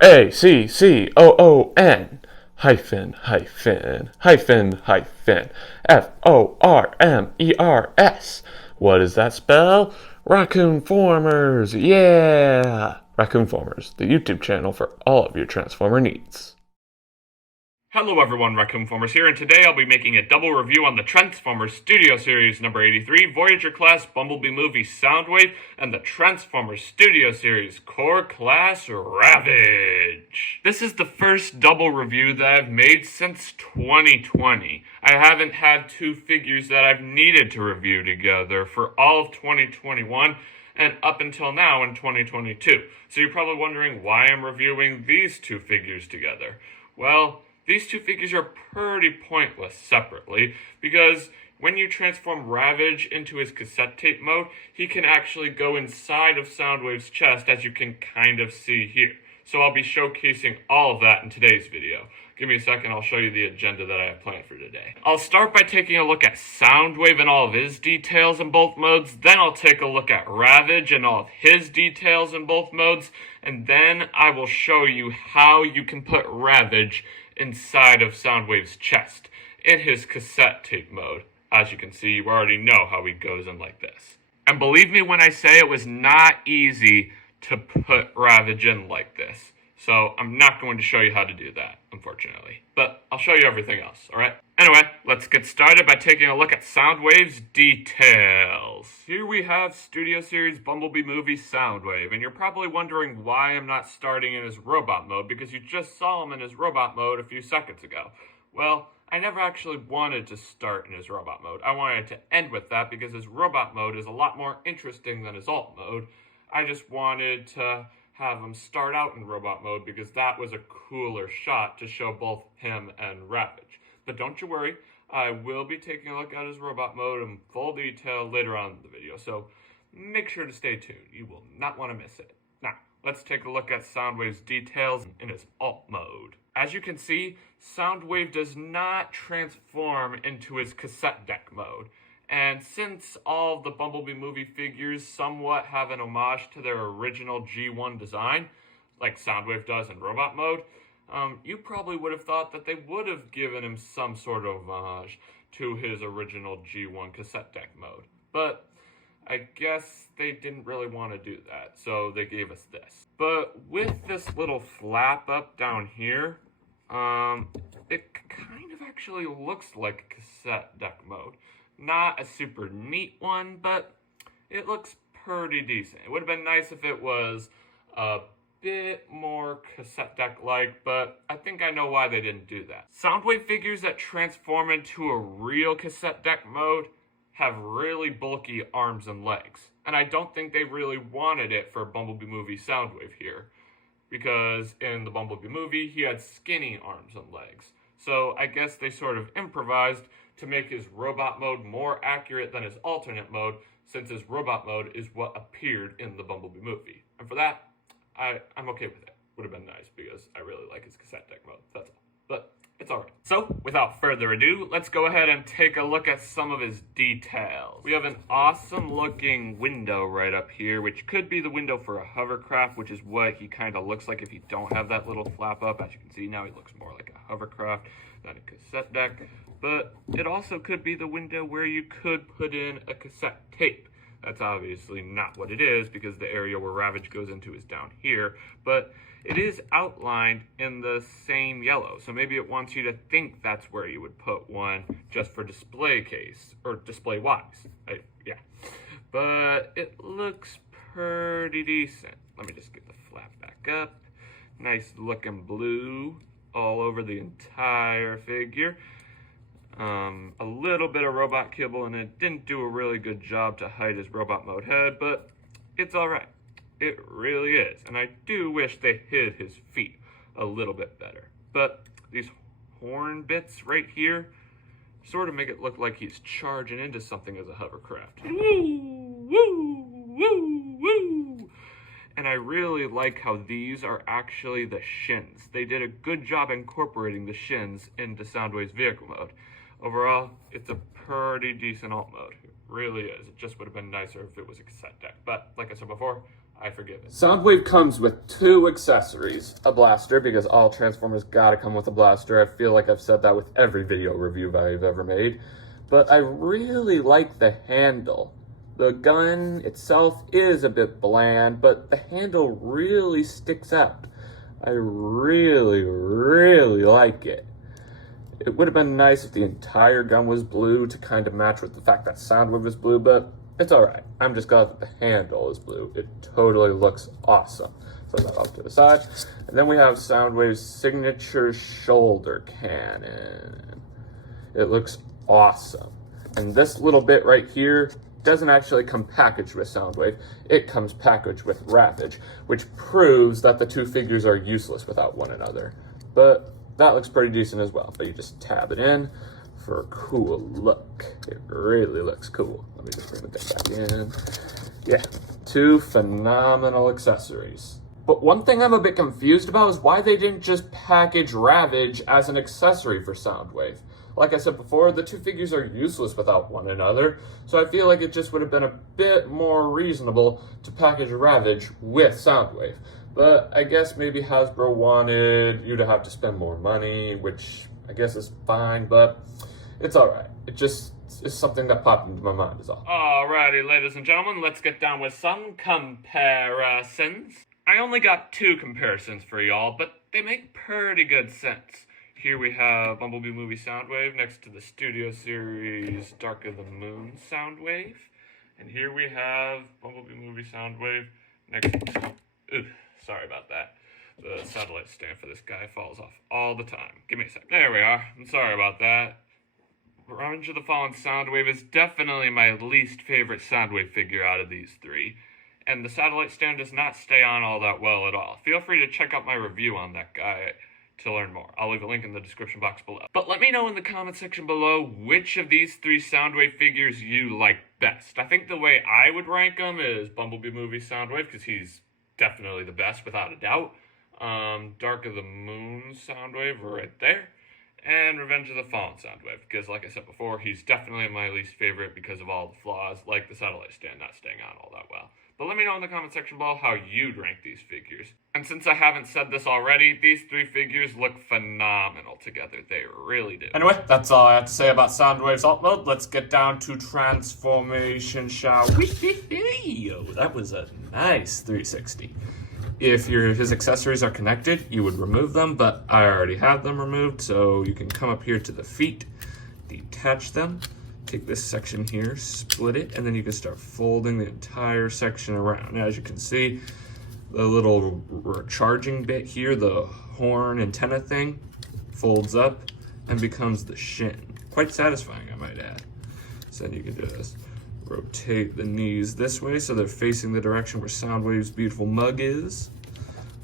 Raccoon hyphen hyphen hyphen hyphen Formers. What does that spell? Raccoon-Formers, yeah! Raccoon-Formers, the YouTube channel for all of your Transformer needs. Hello everyone, Raccoon-Formers here, and today I'll be making a double review on the Transformers Studio Series number 83, Voyager Class Bumblebee Movie Soundwave, and the Transformers Studio Series Core Class Ravage. This is the first double review that I've made since 2020. I haven't had two figures that I've needed to review together for all of 2021, and up until now in 2022. So you're probably wondering why I'm reviewing these two figures together. Well, these two figures are pretty pointless separately, because when you transform Ravage into his cassette tape mode, he can actually go inside of Soundwave's chest, as you can kind of see here. So I'll be showcasing all of that in today's video. Give me a second, I'll show you the agenda that I have planned for today. I'll start by taking a look at Soundwave and all of his details in both modes, then I'll take a look at Ravage and all of his details in both modes, and then I will show you how you can put Ravage inside of Soundwave's chest in his cassette tape mode. As you can see, you already know how he goes in like this. And believe me when I say it was not easy to put Ravage in like this. So I'm not going to show you how to do that, unfortunately. But I'll show you everything else, alright? Anyway, let's get started by taking a look at Soundwave's details. Here we have Studio Series Bumblebee Movie Soundwave, and you're probably wondering why I'm not starting in his robot mode, because you just saw him in his robot mode a few seconds ago. Well, I never actually wanted to start in his robot mode. I wanted to end with that because his robot mode is a lot more interesting than his alt mode. I just wanted to have him start out in robot mode because that was a cooler shot to show both him and Ravage. But don't you worry, I will be taking a look at his robot mode in full detail later on in the video, so make sure to stay tuned. You will not want to miss it. Now, let's take a look at Soundwave's details in his alt mode. As you can see, Soundwave does not transform into his cassette deck mode. And since all of the Bumblebee movie figures somewhat have an homage to their original G1 design, like Soundwave does in robot mode, you probably would have thought that they would have given him some sort of homage to his original G1 cassette deck mode. But I guess they didn't really want to do that, so they gave us this. But with this little flap up down here, it kind of actually looks like a cassette deck mode. Not a super neat one, but it looks pretty decent. It would have been nice if it was a bit more cassette deck-like, but I think I know why they didn't do that. Soundwave figures that transform into a real cassette deck mode have really bulky arms and legs. And I don't think they really wanted it for Bumblebee Movie Soundwave here, because in the Bumblebee movie, he had skinny arms and legs. So I guess they sort of improvised to make his robot mode more accurate than his alternate mode, since his robot mode is what appeared in the Bumblebee movie. And for that, I'm okay with it. Would have been nice, because I really like his cassette deck mode, that's all. But it's alright. So, without further ado, let's go ahead and take a look at some of his details. We have an awesome looking window right up here, which could be the window for a hovercraft, which is what he kind of looks like if you don't have that little flap up. As you can see now, he looks more like a hovercraft than a cassette deck. But it also could be the window where you could put in a cassette tape. That's obviously not what it is, because the area where Ravage goes into is down here, but it is outlined in the same yellow, so maybe it wants you to think that's where you would put one just for display case, or display-wise. Yeah. But it looks pretty decent. Let me just get the flap back up. Nice looking blue all over the entire figure. A little bit of robot kibble, and it didn't do a really good job to hide his robot mode head, but it's alright. It really is, and I do wish they hid his feet a little bit better. But these horn bits right here sort of make it look like he's charging into something as a hovercraft. Woo, woo, woo, woo. And I really like how these are actually the shins. They did a good job incorporating the shins into Soundwave's vehicle mode. Overall, it's a pretty decent alt mode. It really is. It just would have been nicer if it was a cassette deck. But, like I said before, I forgive it. Soundwave comes with 2 accessories. A blaster, because all Transformers gotta come with a blaster. I feel like I've said that with every video review I've ever made. But I really like the handle. The gun itself is a bit bland, but the handle really sticks out. I really, really like it. It would have been nice if the entire gun was blue to kind of match with the fact that Soundwave is blue, but it's alright. I'm just glad that the handle is blue. It totally looks awesome. Throw that off to the side. And then we have Soundwave's signature shoulder cannon. It looks awesome. And this little bit right here doesn't actually come packaged with Soundwave. It comes packaged with Ravage, which proves that the 2 figures are useless without one another. But that looks pretty decent as well. But you just tab it in for a cool look. It really looks cool. Let me just bring the thing back in. Yeah, 2 phenomenal accessories. But one thing I'm a bit confused about is why they didn't just package Ravage as an accessory for Soundwave. Like I said before, the 2 figures are useless without one another, so I feel like it just would have been a bit more reasonable to package Ravage with Soundwave. But I guess maybe Hasbro wanted you to have to spend more money, which I guess is fine, but it's alright. It just is something that popped into my mind is all. Alrighty, ladies and gentlemen, let's get down with some comparisons. I only got 2 comparisons for y'all, but they make pretty good sense. Here we have Bumblebee Movie Soundwave next to the Studio Series Dark of the Moon Soundwave. And here we have Bumblebee Movie Soundwave next to... Ooh, sorry about that. The satellite stand for this guy falls off all the time. Give me a sec. There we are. I'm sorry about that. Revenge of the Fallen Soundwave is definitely my least favorite Soundwave figure out of these 3. And the satellite stand does not stay on all that well at all. Feel free to check out my review on that guy to learn more. I'll leave a link in the description box below. But let me know in the comment section below which of these 3 Soundwave figures you like best. I think the way I would rank them is Bumblebee Movie Soundwave, because he's definitely the best without a doubt. Dark of the Moon Soundwave right there. And Revenge of the Fallen Soundwave, because like I said before, he's definitely my least favorite because of all the flaws, like the satellite stand not staying on all that well. But let me know in the comment section below how you'd rank these figures. And since I haven't said this already, these 3 figures look phenomenal together. They really do. Anyway, that's all I have to say about Soundwave's alt mode. Let's get down to transformation, shall we? Yo, that was a nice 360. If his accessories are connected, you would remove them, but I already have them removed, so you can come up here to the feet, detach them, take this section here, split it, and then you can start folding the entire section around. Now, as you can see, the little charging bit here, the horn antenna thing, folds up and becomes the shin. Quite satisfying, I might add. So then you can just rotate the knees this way so they're facing the direction where Soundwave's beautiful mug is,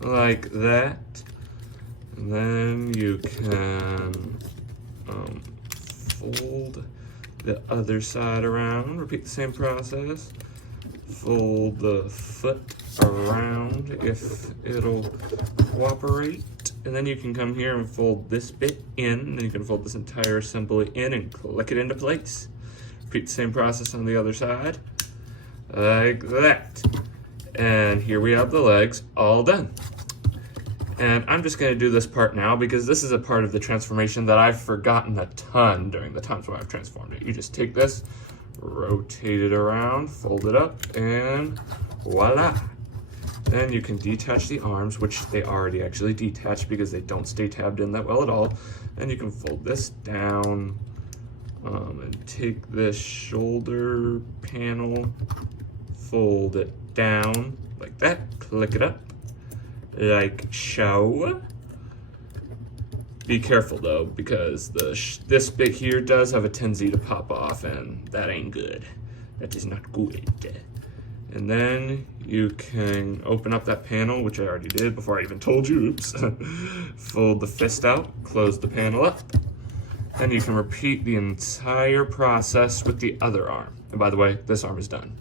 like that. And then you can fold the other side around, repeat the same process. Fold the foot around if it'll cooperate. And then you can come here and fold this bit in, and then you can fold this entire assembly in and click it into place. Repeat the same process on the other side, like that. And here we have the legs all done. And I'm just gonna do this part now because this is a part of the transformation that I've forgotten a ton during the times when I've transformed it. You just take this, rotate it around, fold it up, and voila. Then you can detach the arms, which they already actually detached because they don't stay tabbed in that well at all. And you can fold this down and take this shoulder panel, fold it down like that, click it up like so. Be careful though, because this bit here does have a tendency to pop off, and that ain't good. That is not good. And then you can open up that panel, which I already did before I even told you, oops. Fold the fist out, close the panel up, and you can repeat the entire process with the other arm. And by the way, this arm is done.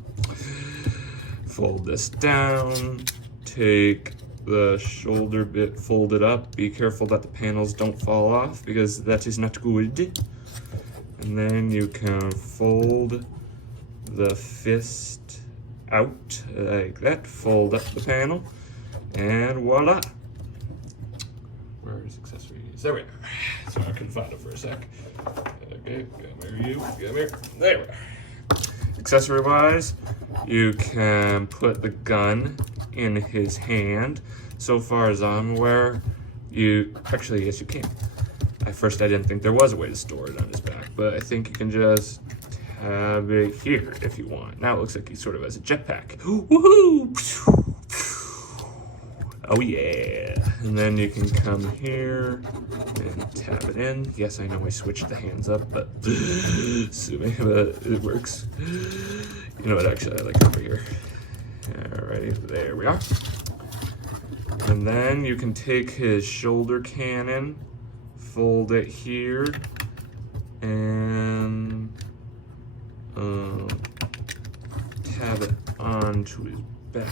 Fold this down, take the shoulder bit, fold it up. Be careful that the panels don't fall off because that is not good. And then you can fold the fist out like that, fold up the panel, and voila. Where's accessories? There we are. Sorry, I couldn't find it for a sec. Okay, come here, you. Come here. There we are. Accessory-wise, you can put the gun in his hand. So far as I'm aware, actually, yes, you can. At first, I didn't think there was a way to store it on his back, but I think you can just tab it here if you want. Now it looks like he sort of has a jetpack. Woohoo! Oh yeah. And then you can come here and tap it in. Yes, I know I switched the hands up, but it works. You know what, actually, I like it over here. Alrighty, there we are. And then you can take his shoulder cannon, fold it here, and tab it onto his back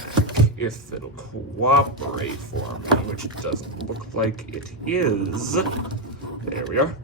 if it'll cooperate for me, which it doesn't look like it is. There we are.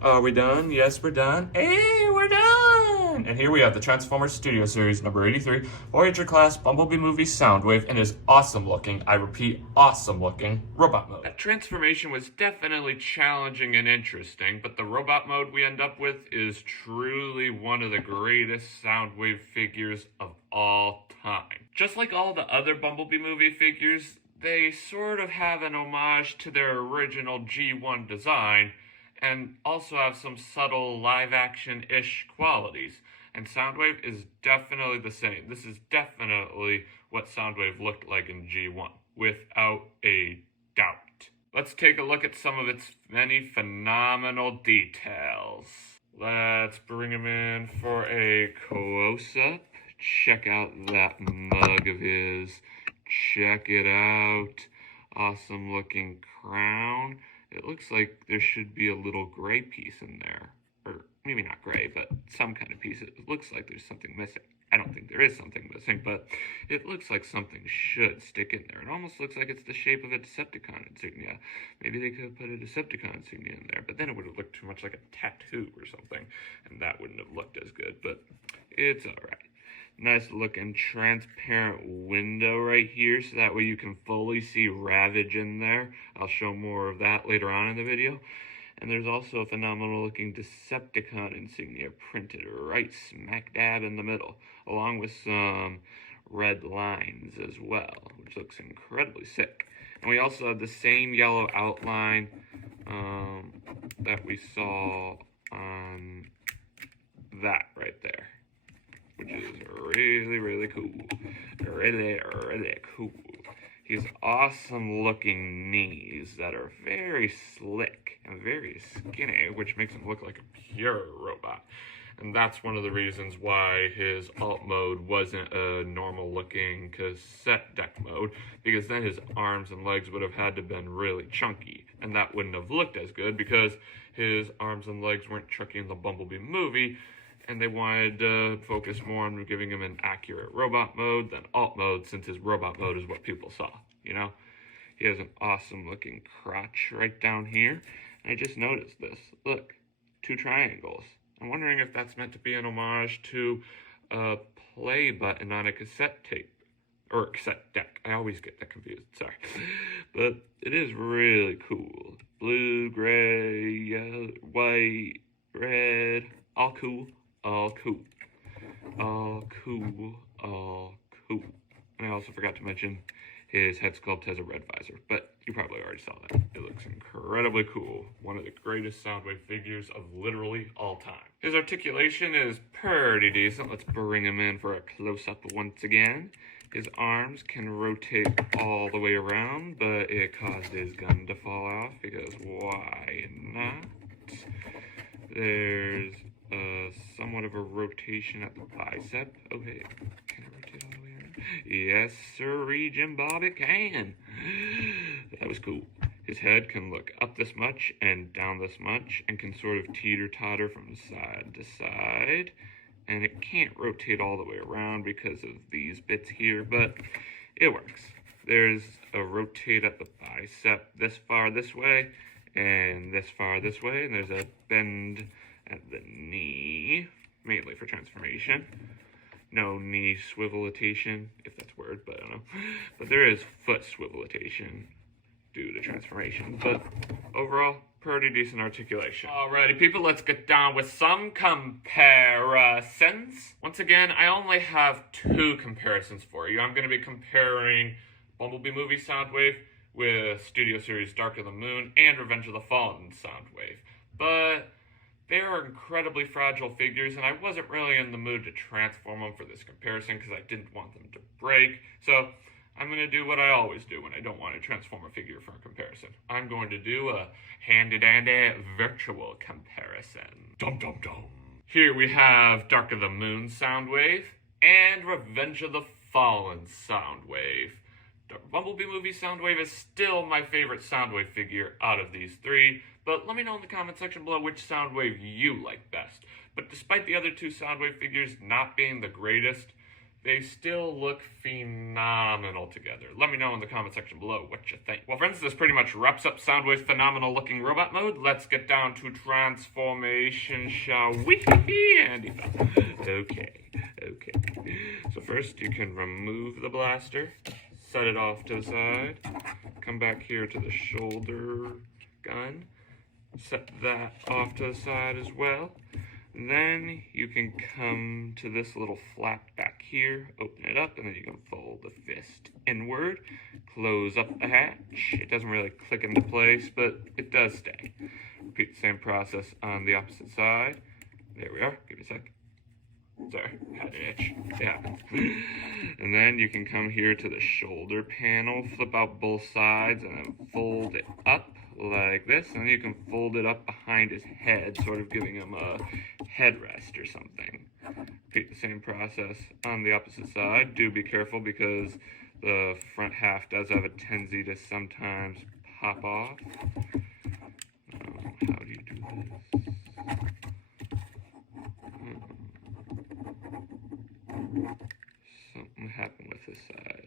Are we done? Yes, we're done. Hey, we're done! And here we have the Transformers Studio Series number 83, Voyager Class Bumblebee Movie Soundwave, and his awesome looking, I repeat, awesome looking, robot mode. That transformation was definitely challenging and interesting, but the robot mode we end up with is truly one of the greatest Soundwave figures of all time. Just like all the other Bumblebee movie figures, they sort of have an homage to their original G1 design, and also have some subtle live-action-ish qualities. And Soundwave is definitely the same. This is definitely what Soundwave looked like in G1, without a doubt. Let's take a look at some of its many phenomenal details. Let's bring him in for a close-up. Check out that mug of his. Check it out. Awesome looking crown. It looks like there should be a little gray piece in there. Or maybe not gray, but some kind of piece. It looks like there's something missing. I don't think there is something missing, but it looks like something should stick in there. It almost looks like it's the shape of a Decepticon insignia. Maybe they could have put a Decepticon insignia in there, but then it would have looked too much like a tattoo or something, and that wouldn't have looked as good, but it's alright. Nice looking transparent window right here, so that way you can fully see Ravage in there. I'll show more of that later on in the video. And there's also a phenomenal looking Decepticon insignia printed right smack dab in the middle, along with some red lines as well, which looks incredibly sick. And we also have the same yellow outline that we saw on that right there, which is really, really cool. Really, really cool. His awesome looking knees that are very slick and very skinny, which makes him look like a pure robot. And that's one of the reasons why his alt mode wasn't a normal looking cassette deck mode, because then his arms and legs would have had to been really chunky, and that wouldn't have looked as good because his arms and legs weren't chunky in the Bumblebee movie, and they wanted to focus more on giving him an accurate robot mode than alt mode, since his robot mode is what people saw, you know? He has an awesome looking crotch right down here. And I just noticed this. Look, 2 triangles. I'm wondering if that's meant to be an homage to a play button on a cassette tape. Or a cassette deck. I always get that confused, sorry. But it is really cool. Blue, gray, yellow, white, red, all cool. All cool. All cool. All cool. And I also forgot to mention his head sculpt has a red visor, but you probably already saw that. It looks incredibly cool. One of the greatest Soundwave figures of literally all time. His articulation is pretty decent. Let's bring him in for a close-up once again. His arms can rotate all the way around, but it caused his gun to fall off, because why not? There's somewhat of a rotation at the bicep. Oh, hey, can I rotate all the way around? Yes, sir, Jim Bob, it can. That was cool. His head can look up this much and down this much, and can sort of teeter-totter from side to side. And it can't rotate all the way around because of these bits here, but it works. There's a rotate at the bicep this far this way, and this far this way, and there's a bend at the knee. mainly for transformation. No knee swivelitation, if that's a word, but I don't know. But there is foot swivelitation due to transformation. But overall, pretty decent articulation. Alrighty, people, let's get down with some comparisons. Once again, I only have 2 comparisons for you. I'm going to be comparing Bumblebee movie Soundwave with Studio Series Dark of the Moon and Revenge of the Fallen Soundwave. But they are incredibly fragile figures, and I wasn't really in the mood to transform them for this comparison because I didn't want them to break. So I'm going to do what I always do when I don't want to transform a figure for a comparison. I'm going to do a handy-dandy virtual comparison. Dum dum dum. Here we have Dark of the Moon Soundwave and Revenge of the Fallen Soundwave. The Bumblebee movie Soundwave is still my favorite Soundwave figure out of these 3, but let me know in the comment section below which Soundwave you like best. But despite the other 2 Soundwave figures not being the greatest, they still look phenomenal together. Let me know in the comment section below what you think. Well, friends, this pretty much wraps up Soundwave's phenomenal looking robot mode. Let's get down to transformation, shall we? Andy fell. Okay. So first you can remove the blaster, set it off to the side, come back here to the shoulder gun, set that off to the side as well. Then you can come to this little flap back here, open it up, and then you can fold the fist inward, close up the hatch. It doesn't really click into place, but it does stay. Repeat the same process on the opposite side. There we are. Give me a sec. Sorry, had an itch. It happens. And then you can come here to the shoulder panel, flip out both sides, and then fold it up like this. And then you can fold it up behind his head, sort of giving him a headrest or something. Repeat the same process on the opposite side. Do be careful because the front half does have a tendency to sometimes pop off. How do you do this? Something happened with this side.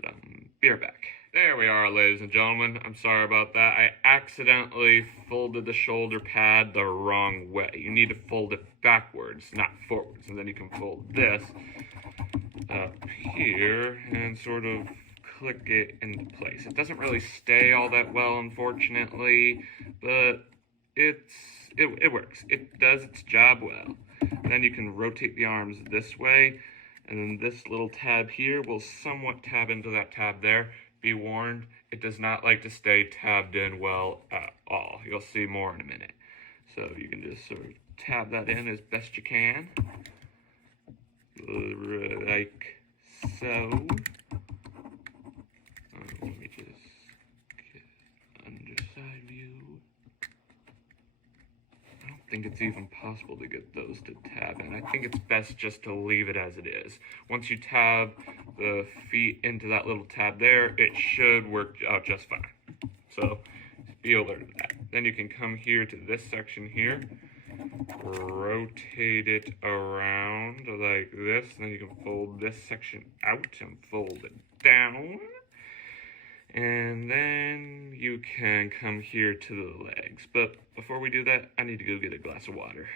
Be right back. There we are, ladies and gentlemen. I'm sorry about that. I accidentally folded the shoulder pad the wrong way. You need to fold it backwards, not forwards. And then you can fold this up here and sort of click it into place. It doesn't really stay all that well, unfortunately, but it works. It does its job well. And then you can rotate the arms this way, and then this little tab here will somewhat tab into that tab there. Be warned, it does not like to stay tabbed in well at all. You'll see more in a minute. So you can just sort of tab that in as best you can. Like so. Let me just get underside view. I don't think it's even possible to get those to tab in. I think it's best just to leave it as it is. Once you tab the feet into that little tab there, it should work out just fine. So be alert of that. Then you can come here to this section here, rotate it around like this, and then you can fold this section out and fold it down. And then you can come here to the legs. But before we do that, I need to go get a glass of water.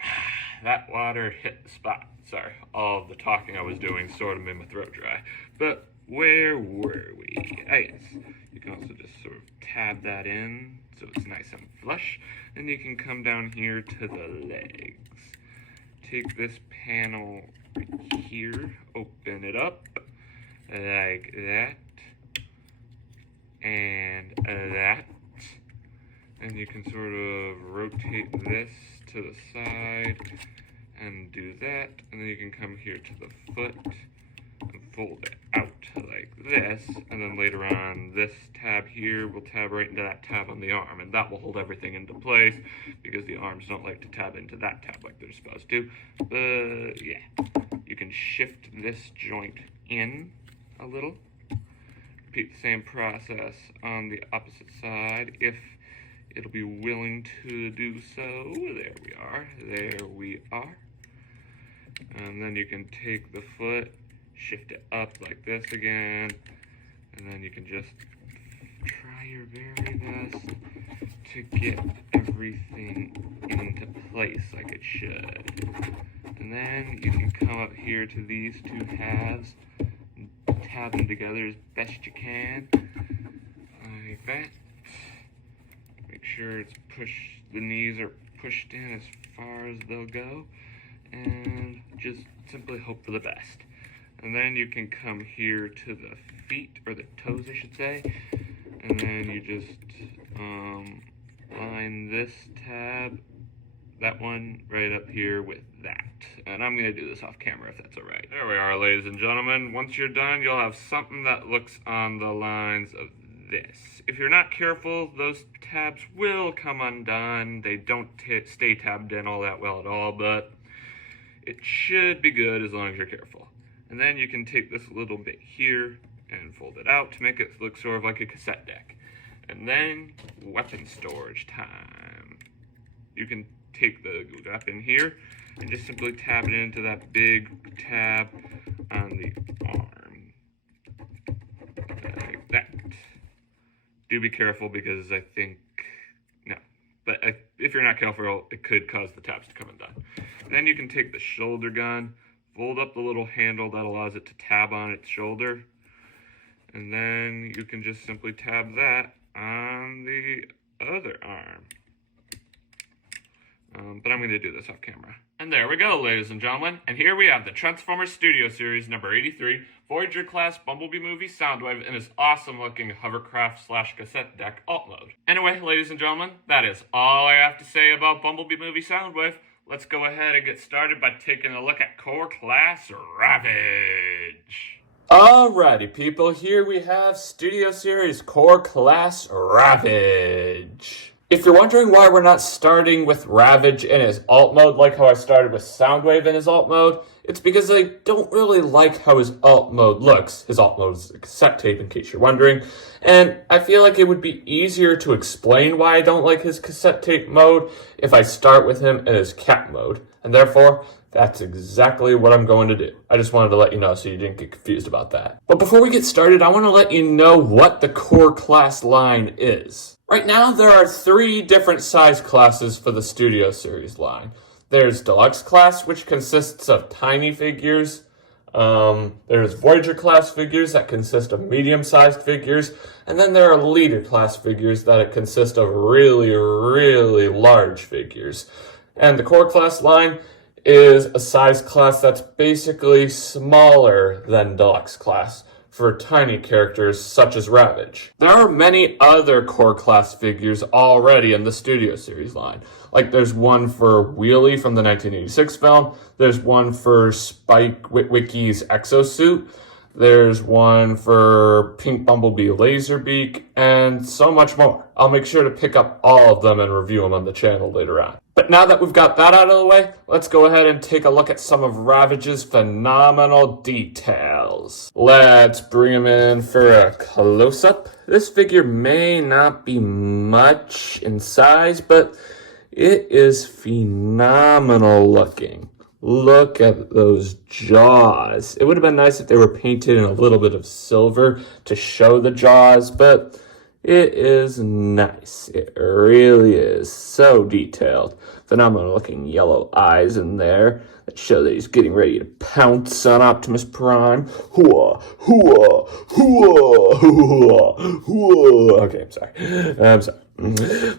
That water hit the spot. Sorry, all of the talking I was doing sort of made my throat dry. But where were we? Ah, yes. You can also just sort of tab that in so it's nice and flush. Then you can come down here to the legs. Take this panel right here, open it up like that. And that, and you can sort of rotate this to the side and do that, and then you can come here to the foot and fold it out like this, and then later on this tab here will tab right into that tab on the arm, and that will hold everything into place because the arms don't like to tab into that tab like they're supposed to. But yeah, you can shift this joint in a little. Repeat the same process on the opposite side if it'll be willing to do so. There we are. There we are. And then you can take the foot, shift it up like this again, and then you can just try your very best to get everything into place like it should. And then you can come up here to these two halves and tab them together as best you can. Like that. Make sure the knees are pushed in as far as they'll go. And just simply hope for the best. And then you can come here to the feet, or the toes I should say. And then you just line this tab, that one right up here with that. And I'm going to do this off camera if that's alright. There we are, ladies and gentlemen. Once you're done, you'll have something that looks on the lines of this. If you're not careful, those tabs will come undone. They don't stay tabbed in all that well at all, but it should be good as long as you're careful. And then you can take this little bit here and fold it out to make it look sort of like a cassette deck. And then, weapon storage time. You can take the weapon here and just simply tab it into that big tab on the arm. Like that. Do be careful because if you're not careful, it could cause the tabs to come undone. And then you can take the shoulder gun, fold up the little handle that allows it to tab on its shoulder, and then you can just simply tab that on the other arm. But I'm going to do this off camera. And there we go, ladies and gentlemen. And here we have the Transformers Studio Series number 83, Voyager Class Bumblebee Movie Soundwave in his awesome-looking hovercraft/cassette deck alt mode. Anyway, ladies and gentlemen, that is all I have to say about Bumblebee Movie Soundwave. Let's go ahead and get started by taking a look at Core Class Ravage. Alrighty, people, here we have Studio Series Core Class Ravage. If you're wondering why we're not starting with Ravage in his alt mode like how I started with Soundwave in his alt mode, it's because I don't really like how his alt mode looks. His alt mode is a cassette tape, in case you're wondering, and I feel like it would be easier to explain why I don't like his cassette tape mode if I start with him in his cat mode, and therefore, that's exactly what I'm going to do. I just wanted to let you know so you didn't get confused about that. But before we get started, I want to let you know what the Core Class line is. Right now, there are 3 different size classes for the Studio Series line. There's Deluxe Class, which consists of tiny figures. There's Voyager Class figures that consist of medium-sized figures. And then there are Leader Class figures that consist of really, really large figures. And the Core Class line is a size class that's basically smaller than Deluxe Class for tiny characters such as Ravage. There are many other Core Class figures already in the Studio Series line. Like there's one for Wheelie from the 1986 film, there's one for Spike Witwicky's Exosuit, there's one for Pink Bumblebee Laserbeak, and so much more. I'll make sure to pick up all of them and review them on the channel later on. But now that we've got that out of the way, let's go ahead and take a look at some of Ravage's phenomenal details. Let's bring him in for a close-up. This figure may not be much in size, but it is phenomenal looking. Look at those jaws. It would have been nice if they were painted in a little bit of silver to show the jaws, but it is nice. It really is so detailed. Phenomenal looking yellow eyes in there that show that he's getting ready to pounce on Optimus Prime. Hooah, hooah, hooah, hooah, hooah. Okay, I'm sorry.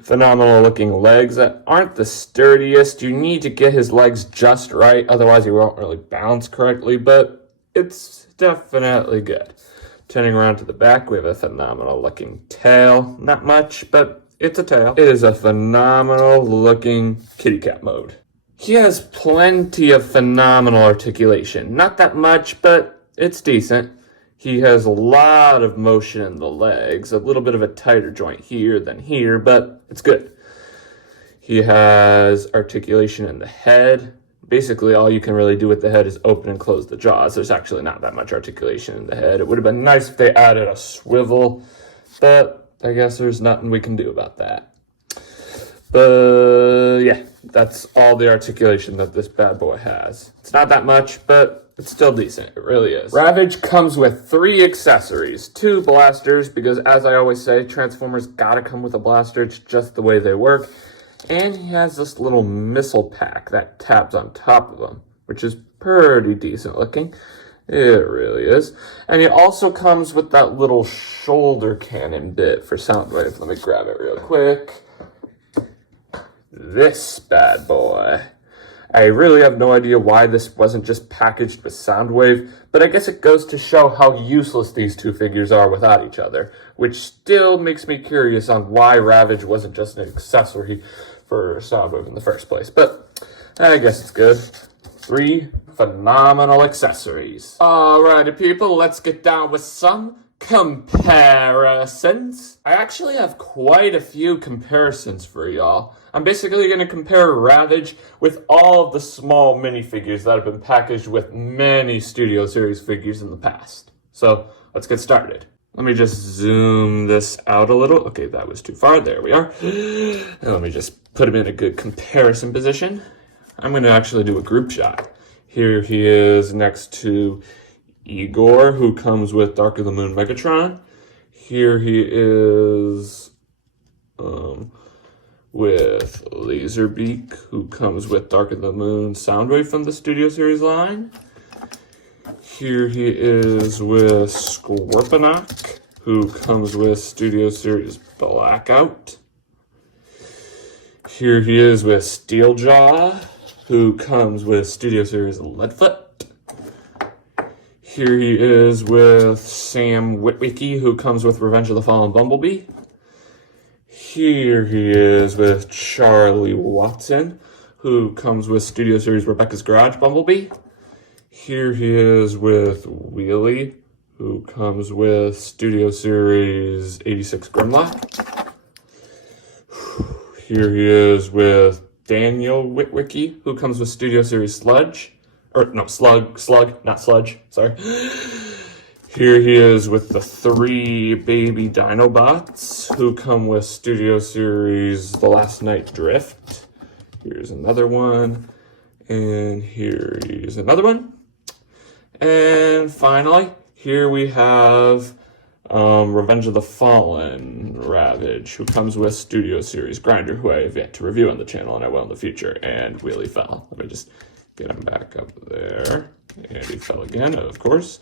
Phenomenal looking legs that aren't the sturdiest. You need to get his legs just right, otherwise he won't really balance correctly, but it's definitely good. Turning around to the back, we have a phenomenal looking tail. Not much, but it's a tail. It is a phenomenal looking kitty cat mode. He has plenty of phenomenal articulation. Not that much, but it's decent. He has a lot of motion in the legs, a little bit of a tighter joint here than here, but it's good. He has articulation in the head. Basically, all you can really do with the head is open and close the jaws. There's actually not that much articulation in the head. It would have been nice if they added a swivel, but I guess there's nothing we can do about that. But yeah, that's all the articulation that this bad boy has. It's not that much, but it's still decent. It really is. Ravage comes with 3 accessories. 2 blasters, because as I always say, Transformers gotta come with a blaster. It's just the way they work. And he has this little missile pack that tabs on top of him. which is pretty decent looking. It really is. And it also comes with that little shoulder cannon bit for Soundwave. Let me grab it real quick. This bad boy. I really have no idea why this wasn't just packaged with Soundwave, but I guess it goes to show how useless these two figures are without each other, which still makes me curious on why Ravage wasn't just an accessory for Soundwave in the first place. But I guess it's good. 3 phenomenal accessories. Alrighty, people, let's get down with some comparisons. I actually have quite a few comparisons for y'all. I'm basically going to compare Ravage with all of the small minifigures that have been packaged with many Studio Series figures in the past. So, let's get started. Let me just zoom this out a little. Okay, that was too far. There we are. And let me just put him in a good comparison position. I'm going to actually do a group shot. Here he is next to Igor, who comes with Dark of the Moon Megatron. Here he is with Laserbeak, who comes with Dark of the Moon Soundwave from the Studio Series line. Here he is with Scorponok, who comes with Studio Series Blackout. Here he is with Steeljaw, who comes with Studio Series Leadfoot. Here he is with Sam Witwicky, who comes with Revenge of the Fallen Bumblebee. Here he is with Charlie Watson, who comes with Studio Series Rebecca's Garage Bumblebee. Here he is with Wheelie, who comes with Studio Series 86 Grimlock. Here he is with Daniel Witwicky, who comes with Studio Series Sludge. Slug, not Sludge, sorry. Here he is with the 3 baby Dinobots, who come with Studio Series The Last Night Drift. Here's another one, and here is another one. And finally, here we have Revenge of the Fallen Ravage, who comes with Studio Series Grinder, who I have yet to review on the channel, and I will in the future, and Wheelie fell. Let me just get him back up there. And he fell again, of course.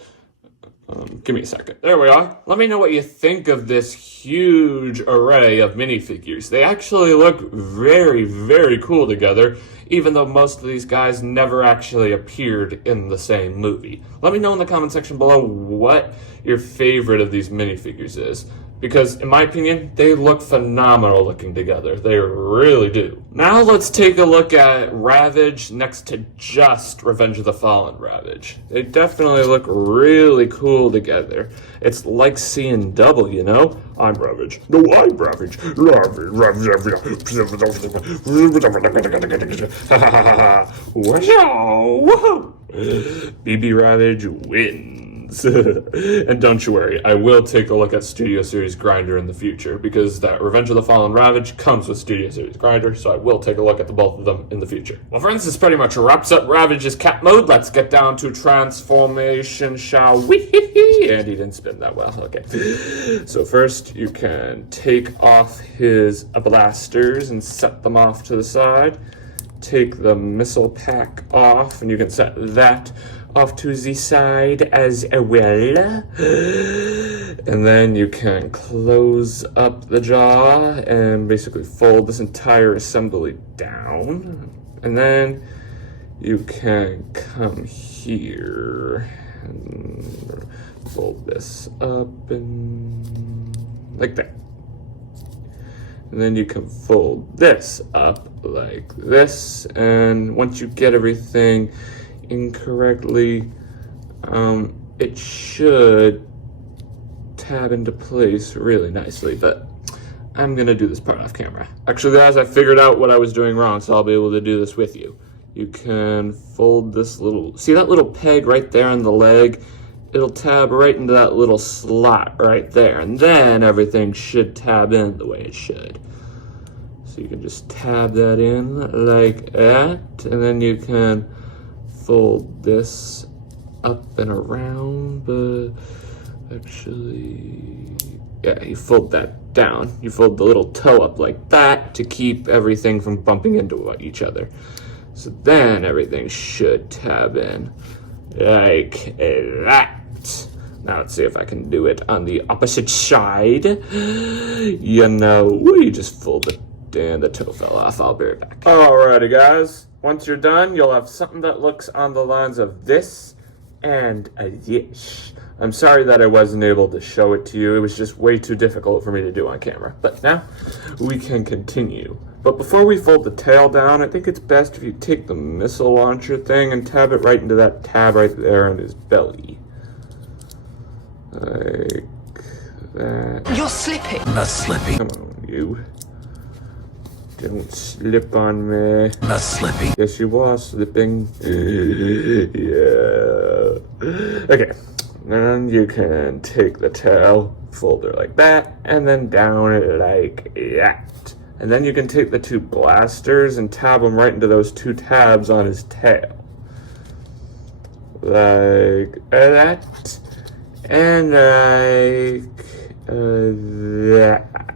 Give me a second. There we are. Let me know what you think of this huge array of minifigures. They actually look very, very cool together, even though most of these guys never actually appeared in the same movie. Let me know in the comment section below what your favorite of these minifigures is, because in my opinion, they look phenomenal looking together. They really do. Now let's take a look at Ravage next to just Revenge of the Fallen Ravage. They definitely look really cool together. It's like seeing double, you know? I'm Ravage. No, I'm Ravage. Wow! BB Ravage wins. And don't you worry, I will take a look at Studio Series Grinder in the future, because that Revenge of the Fallen Ravage comes with Studio Series Grinder, so I will take a look at the both of them in the future. Well, friends, this pretty much wraps up Ravage's cat mode. Let's get down to transformation, shall we? And he didn't spin that well. Okay. So first, you can take off his blasters and set them off to the side. Take the missile pack off, and you can set that off to the side as well. And then you can close up the jaw and basically fold this entire assembly down. And then you can come here and fold this up and like that. And then you can fold this up like this. And once you get everything incorrectly, it should tab into place really nicely, but I'm gonna do this part off camera. Actually, guys, I figured out what I was doing wrong, so I'll be able to do this with you. You can fold this little, see that little peg right there on the leg? It'll tab right into that little slot right there, and then everything should tab in the way it should. So you can just tab that in like that, and then you can fold this up and around, but actually, yeah, you fold that down. You fold the little toe up like that to keep everything from bumping into each other. So then everything should tab in like that. Now let's see if I can do it on the opposite side. You just fold it and the toe fell off. I'll be right back. Alrighty guys, once you're done, you'll have something that looks on the lines of this and a this. I'm sorry that I wasn't able to show it to you. It was just way too difficult for me to do on camera. But now we can continue. But before we fold the tail down, I think it's best if you take the missile launcher thing and tab it right into that tab right there on his belly. Like that. You're slipping. Not slipping. Come on, you. Don't slip on me. Not slipping. Yes, you are slipping. Yeah. Okay. And you can take the tail, fold it like that, and then down it like that. And then you can take the two blasters and tab them right into those two tabs on his tail. Like that. And like that.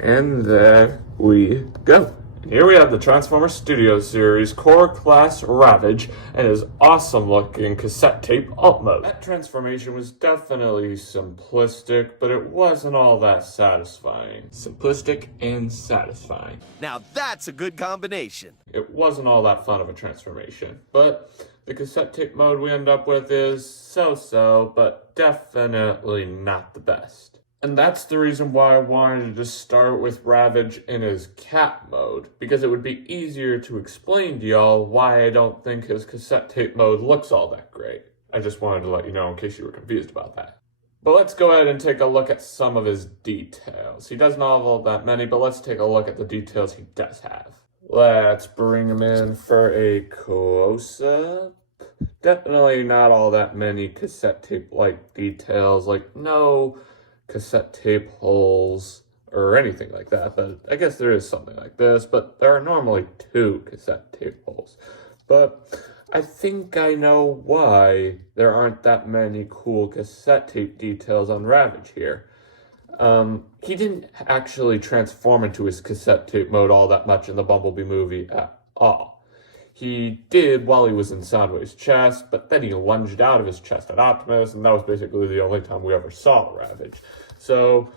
And there we go. Here we have the Transformers Studio Series Core Class Ravage and his awesome looking cassette tape alt mode. That transformation was definitely simplistic, but it wasn't all that satisfying. Simplistic and satisfying. Now that's a good combination. It wasn't all that fun of a transformation, but the cassette tape mode we end up with is so-so, but definitely not the best. And that's the reason why I wanted to just start with Ravage in his cat mode, because it would be easier to explain to y'all why I don't think his cassette tape mode looks all that great. I just wanted to let you know in case you were confused about that. But let's go ahead and take a look at some of his details. He doesn't have all that many, but let's take a look at the details he does have. Let's bring him in for a close-up. Definitely not all that many cassette tape-like details, like no cassette tape holes or anything like that, but I guess there is something like this, but there are normally 2 cassette tape holes. But I think I know why there aren't that many cool cassette tape details on Ravage here. He didn't actually transform into his cassette tape mode all that much in the Bumblebee movie at all. He did while he was in Soundwave's chest, but then he lunged out of his chest at Optimus, and that was basically the only time we ever saw Ravage. So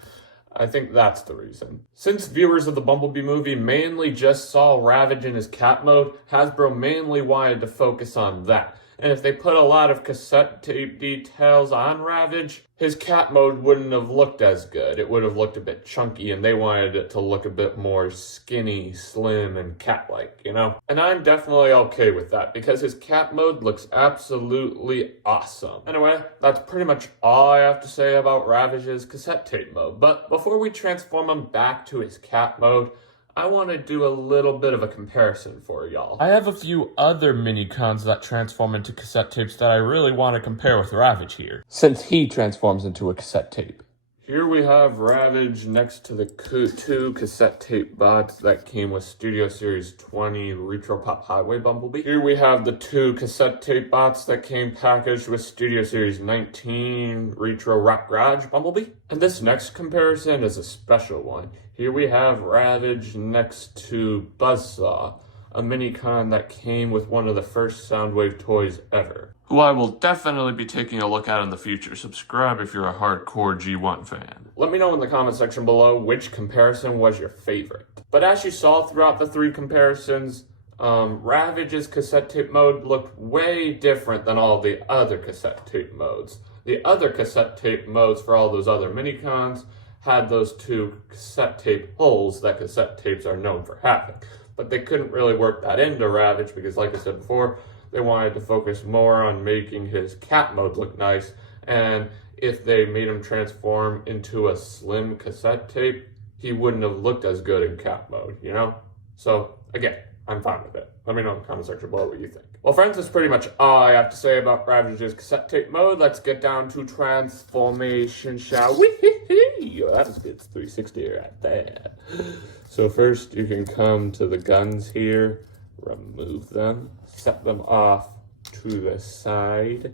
I think that's the reason. Since viewers of the Bumblebee movie mainly just saw Ravage in his cat mode, Hasbro mainly wanted to focus on that. And if they put a lot of cassette tape details on Ravage, his cat mode wouldn't have looked as good. It would have looked a bit chunky, and they wanted it to look a bit more skinny, slim, and cat-like, you know? And I'm definitely okay with that, because his cat mode looks absolutely awesome. Anyway, that's pretty much all I have to say about Ravage's cassette tape mode. But before we transform him back to his cat mode, I want to do a little bit of a comparison for y'all. I have a few other Minicons that transform into cassette tapes that I really want to compare with Ravage here, since he transforms into a cassette tape. Here we have Ravage next to the 2 cassette tape bots that came with Studio Series 20 Retro Pop Highway Bumblebee. Here we have the 2 cassette tape bots that came packaged with Studio Series 19 Retro Rock Garage Bumblebee. And this next comparison is a special one. Here we have Ravage next to Buzzsaw, a Minicon that came with one of the first Soundwave toys ever, who I will definitely be taking a look at in the future. Subscribe if you're a hardcore G1 fan. Let me know in the comment section below which comparison was your favorite. But as you saw throughout the 3 comparisons, Ravage's cassette tape mode looked way different than all the other cassette tape modes. The other cassette tape modes for all those other Minicons had those 2 cassette tape holes that cassette tapes are known for having. But they couldn't really work that into Ravage because, like I said before, they wanted to focus more on making his cat mode look nice. And if they made him transform into a slim cassette tape, he wouldn't have looked as good in cat mode, you know? So, again, I'm fine with it. Let me know in the comment section below what you think. Well, friends, that's pretty much all I have to say about Ravage's cassette tape mode. Let's get down to transformation, shall we? That was a good 360 right there. So first, you can come to the guns here, remove them, set them off to the side,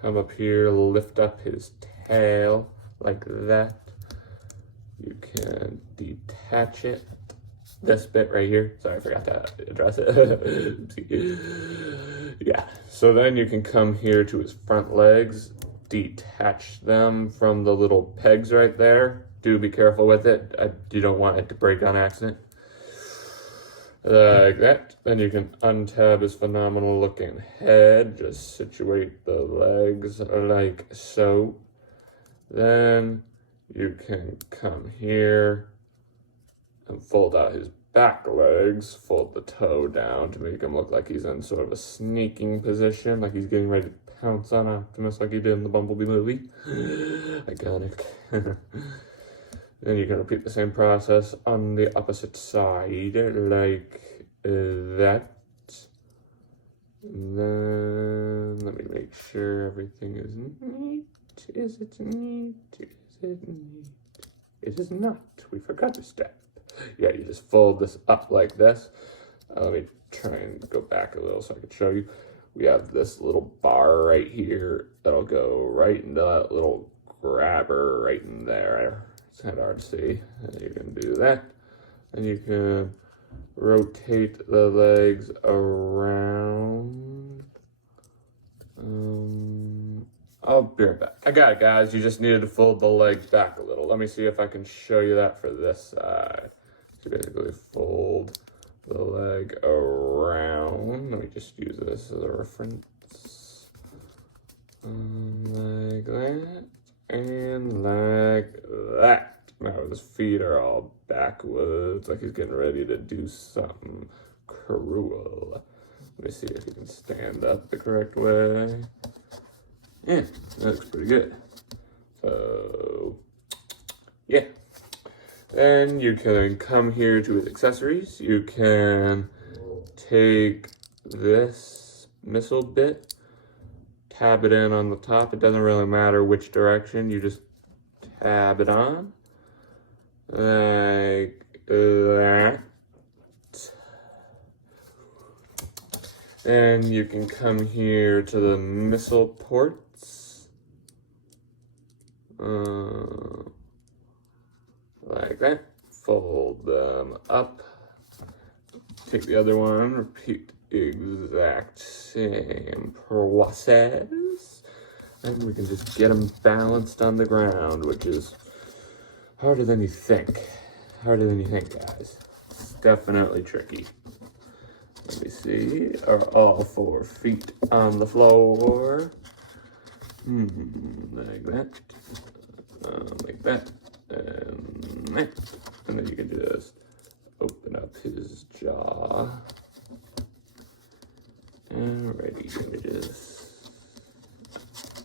come up here, lift up his tail like that. You can detach it this bit right here. Sorry, I forgot to address it. Yeah, so then you can come here to his front legs, detach them from the little pegs right there. Do be careful with it. You don't want it to break on accident. Like that. Then you can untab his phenomenal looking head. Just situate the legs like so. Then you can come here and fold out his back legs, fold the toe down to make him look like he's in sort of a sneaking position, like he's getting ready to pounce on Optimus like he did in the Bumblebee movie. Iconic. Then you can repeat the same process on the opposite side, like that. And then let me make sure everything is neat. Is it neat? Is it neat? It is not. We forgot a step. Yeah, you just fold this up like this. Let me try and go back a little so I can show you. We have this little bar right here that'll go right into that little grabber right in there. It's kind of hard to see. And you can do that. And you can rotate the legs around. I'll be right back. I got it, guys. You just needed to fold the legs back a little. Let me see if I can show you that for this side. So basically fold the leg around. Let me just use this as a reference. Like that. And like that. Now his feet are all backwards, like he's getting ready to do something cruel. Let me see if he can stand up the correct way. Yeah, that looks pretty good. So, yeah. Then you can come here to his accessories. You can take this missile bit, tab it in on the top. It doesn't really matter which direction. You just tab it on. Like that. Then you can come here to the missile ports. Like that. Fold them up. Take the other one. Repeat the exact same process. And we can just get them balanced on the ground, which is harder than you think. Harder than you think, guys. It's definitely tricky. Let me see. Are all 4 feet on the floor? Like that. Like that. And that. And then you can just open up his jaw. Alrighty, let me just...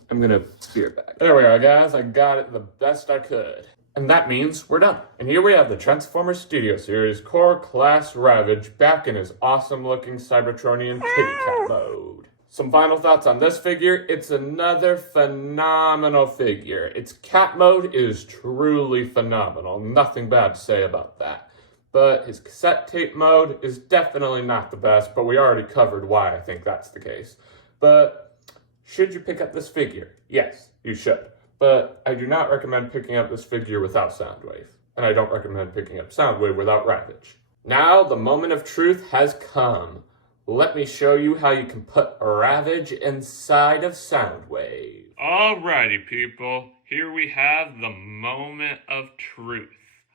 I'm gonna be right back. There we are, guys. I got it the best I could. And that means we're done. And here we have the Transformers Studio Series Core Class Ravage back in his awesome looking Cybertronian kitty cat mode. Some final thoughts on this figure. It's another phenomenal figure. Its cat mode is truly phenomenal. Nothing bad to say about that. But his cassette tape mode is definitely not the best, but we already covered why I think that's the case. But should you pick up this figure? Yes, you should. But I do not recommend picking up this figure without Soundwave. And I don't recommend picking up Soundwave without Ravage. Now the moment of truth has come. Let me show you how you can put Ravage inside of Soundwave. Alrighty, people. Here we have the moment of truth.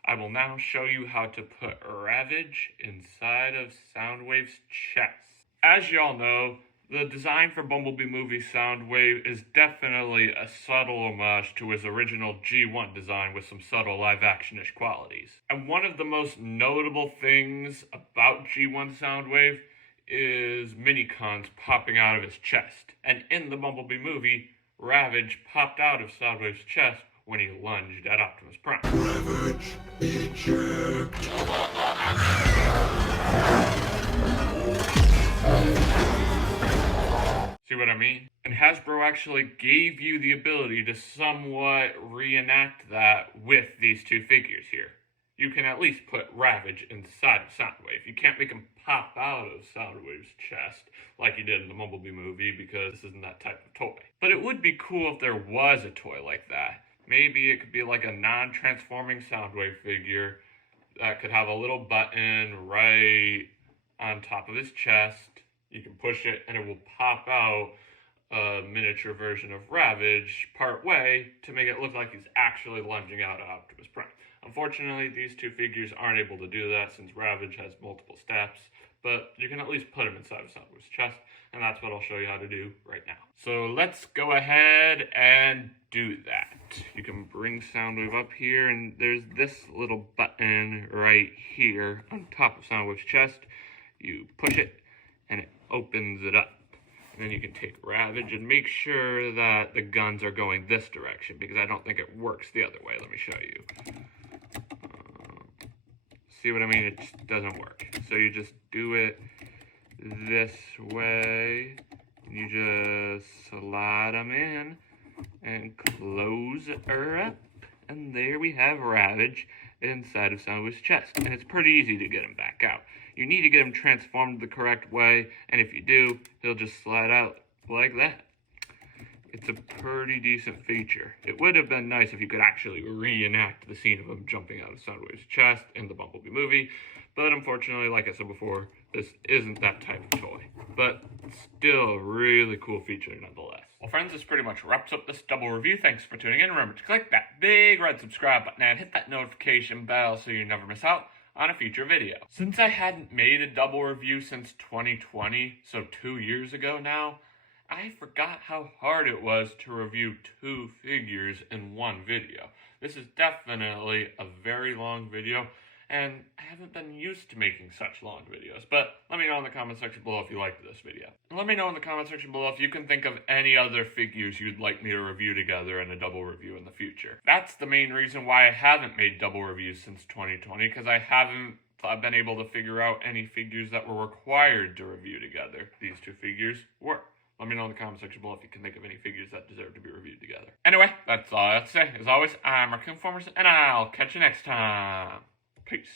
I will now show you how to put Ravage inside of Soundwave's chest. As y'all know, the design for Bumblebee movie Soundwave is definitely a subtle homage to his original G1 design with some subtle live-action-ish qualities. And one of the most notable things about G1 Soundwave is Minicons popping out of his chest. And in the Bumblebee movie, Ravage popped out of Soundwave's chest when he lunged at Optimus Prime. Ravage, eject! See what I mean? And Hasbro actually gave you the ability to somewhat reenact that with these two figures here. You can at least put Ravage inside of Soundwave. You can't make him pop out of Soundwave's chest like you did in the Bumblebee movie because this isn't that type of toy. But it would be cool if there was a toy like that. Maybe it could be like a non-transforming Soundwave figure that could have a little button right on top of his chest. You can push it and it will pop out a miniature version of Ravage part way to make it look like he's actually lunging out at Optimus Prime. Unfortunately, these two figures aren't able to do that since Ravage has multiple steps, but you can at least put him inside of Soundwave's chest, and that's what I'll show you how to do right now. So let's go ahead and do that. You can bring Soundwave up here, and there's this little button right here on top of Soundwave's chest. You push it, and it opens it up. And then you can take Ravage and make sure that the guns are going this direction, because I don't think it works the other way. Let me show you. See what I mean? It just doesn't work. So you just do it this way. You just slide them in and close her up. And there we have Ravage inside of Soundwave's chest. And it's pretty easy to get him back out. You need to get him transformed the correct way, and if you do, he'll just slide out like that. It's a pretty decent feature. It would have been nice if you could actually reenact the scene of him jumping out of Soundwave's chest in the Bumblebee movie, but unfortunately, like I said before, this isn't that type of toy. But still a really cool feature nonetheless. Well, friends, this pretty much wraps up this double review. Thanks for tuning in. Remember to click that big red subscribe button and hit that notification bell so you never miss out on a future video. Since I hadn't made a double review since 2020, so 2 years ago now, I forgot how hard it was to review 2 figures in one video. This is definitely a very long video, and I haven't been used to making such long videos, but let me know in the comment section below if you liked this video. And let me know in the comment section below if you can think of any other figures you'd like me to review together in a double review in the future. That's the main reason why I haven't made double reviews since 2020, because I haven't been able to figure out any figures that were required to review together. These 2 figures were. Let me know in the comment section below if you can think of any figures that deserve to be reviewed together. Anyway, that's all I have to say. As always, I'm Raccoon-Formers, and I'll catch you next time. Peace.